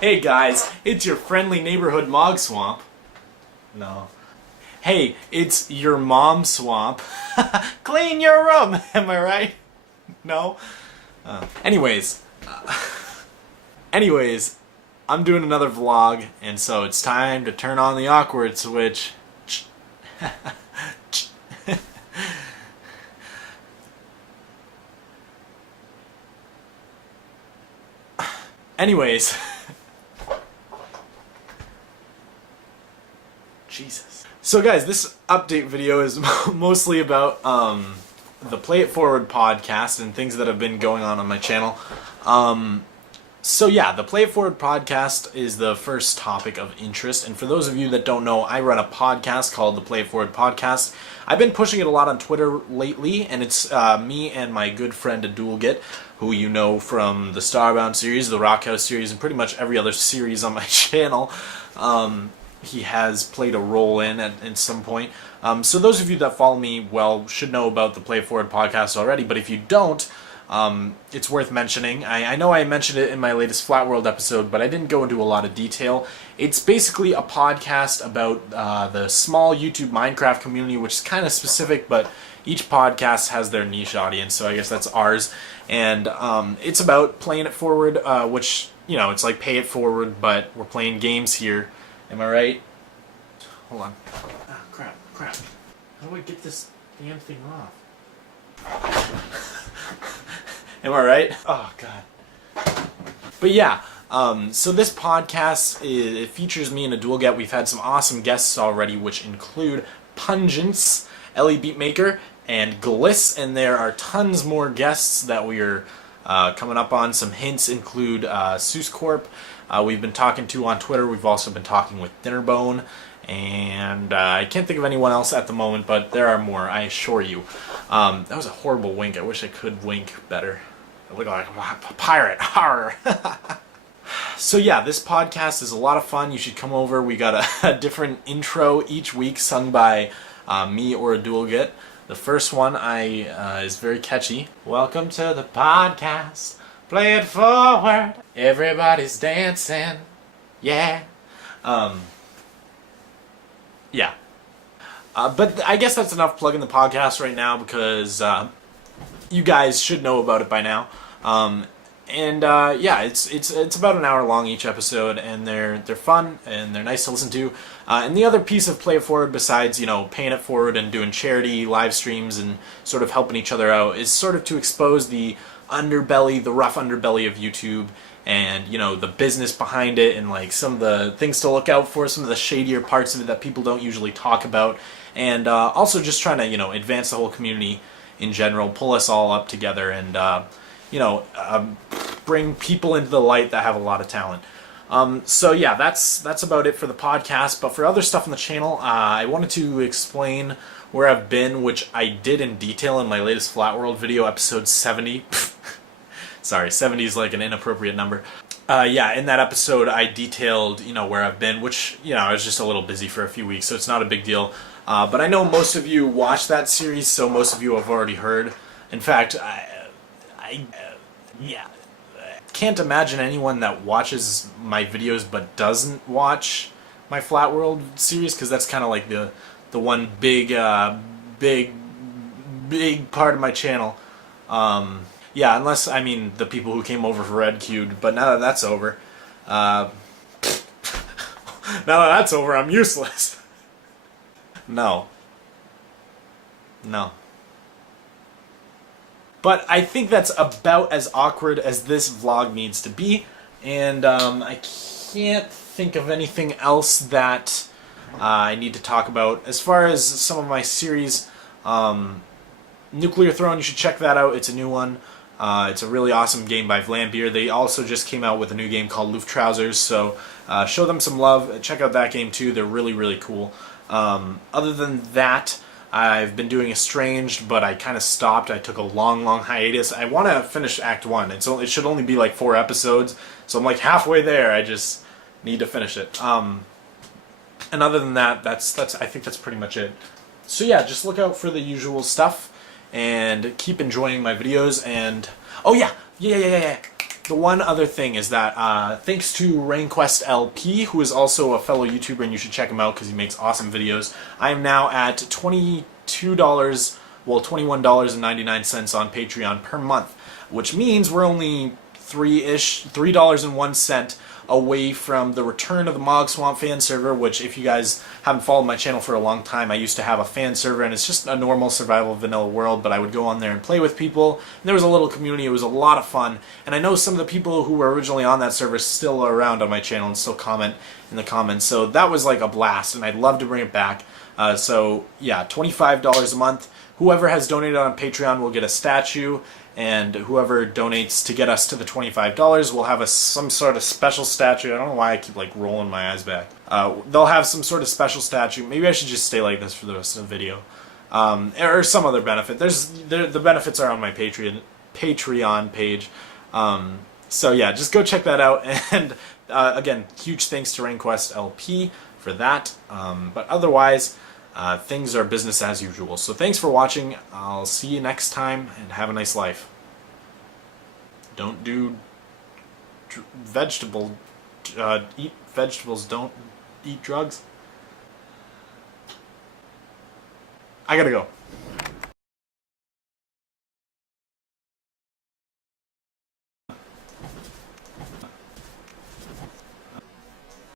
Hey guys, it's your friendly neighborhood Mogswamp. No. Hey, it's your mom swamp. Clean your room, am I right? No? Anyways, I'm doing another vlog, and so it's time to turn on the awkward switch. Anyways. Jesus. So guys, this update video is mostly about the Play It Forward podcast and things that have been going on my channel. So yeah, the Play It Forward podcast is the first topic of interest, and for those of you that don't know, I run a podcast called the Play It Forward podcast. I've been pushing it a lot on Twitter lately, and it's me and my good friend Adulgit, who you know from the Starbound series, the Rock House series, and pretty much every other series on my channel. He has played a role in at some point. So those of you that follow me, well, should know about the Play It Forward podcast already, but if you don't, it's worth mentioning. I know I mentioned it in my latest Flat World episode, but I didn't go into a lot of detail. It's basically a podcast about the small YouTube Minecraft community, which is kind of specific, but each podcast has their niche audience, so I guess that's ours. And it's about playing it forward, which, you know, it's like pay it forward, but we're playing games here. Am I right? Hold on. Ah, crap. How do I get this damn thing off? Am I right? Oh, God. But yeah, so this podcast, it features me and Adulgat. We've had some awesome guests already, which include Pungence, Ellie Beatmaker, and Gliss, and there are tons more guests that we are coming up on. Some hints include Seuss Corp, we've been talking to on Twitter. We've also been talking with Dinnerbone, and I can't think of anyone else at the moment, but there are more, I assure you. That was a horrible wink. I wish I could wink better. I look like a pirate. Arr. So yeah, this podcast is a lot of fun. You should come over. We got a different intro each week sung by me or Adulgit. The first one is very catchy. Welcome to the podcast. Play it forward. Everybody's dancing. Yeah. Yeah. But I guess that's enough plugging the podcast right now, because you guys should know about it by now. Yeah, it's about an hour long each episode, and they're fun and they're nice to listen to. And the other piece of Play It Forward, besides, you know, paying it forward and doing charity live streams and sort of helping each other out, is sort of to expose the underbelly, the rough underbelly of YouTube, and, you know, the business behind it, and like some of the things to look out for, some of the shadier parts of it that people don't usually talk about, and also just trying to, you know, advance the whole community in general, pull us all up together, and you know, bring people into the light that have a lot of talent. So yeah, that's about it for the podcast. But for other stuff on the channel, I wanted to explain where I've been, which I did in detail in my latest Flat World video, episode 70. Sorry, 70 is like an inappropriate number. Yeah, in that episode I detailed, you know, where I've been, which, you know, I was just a little busy for a few weeks, so it's not a big deal. But I know most of you watched that series, so most of you have already heard. In fact, yeah, can't imagine anyone that watches my videos but doesn't watch my Flat World series, because that's kind of like the one big part of my channel. Yeah, unless, I mean, the people who came over for Red Cubed, but now that that's over, I'm useless. No. But I think that's about as awkward as this vlog needs to be, and I can't think of anything else that I need to talk about. As far as some of my series, Nuclear Throne, you should check that out. It's a new one. It's a really awesome game by Vlambeer. They also just came out with a new game called Lufttrousers, so show them some love. Check out that game too. They're really, really cool. Other than that, I've been doing Estranged, but I kind of stopped. I took a long hiatus. I want to finish Act 1. It should only be like 4 episodes, so I'm like halfway there. I just need to finish it. And other than that, I think that's pretty much it. So yeah, just look out for the usual stuff, and keep enjoying my videos, and... Oh yeah! the one other thing is that thanks to RainQuest LP, who is also a fellow YouTuber, and you should check him out because he makes awesome videos, I am now at $22, well, $21.99 on Patreon per month, which means we're only $3.01 away from the return of the Mogswamp fan server, which, if you guys haven't followed my channel for a long time, I used to have a fan server, and it's just a normal survival vanilla world, but I would go on there and play with people, and there was a little community. It was a lot of fun, and I know some of the people who were originally on that server still are around on my channel and still comment in the comments, so that was like a blast, and I'd love to bring it back. So yeah, $25 a month. Whoever has donated on Patreon will get a statue, and whoever donates to get us to the $25 will have some sort of special statue. I don't know why I keep like rolling my eyes back. They'll have some sort of special statue. Maybe I should just stay like this for the rest of the video. Or some other benefit. The benefits are on my Patreon page. So yeah, just go check that out. And again, huge thanks to RainQuest LP for that. But otherwise, things are business as usual. So thanks for watching. I'll see you next time, and have a nice life. Don't do eat vegetables, don't eat drugs. I gotta go.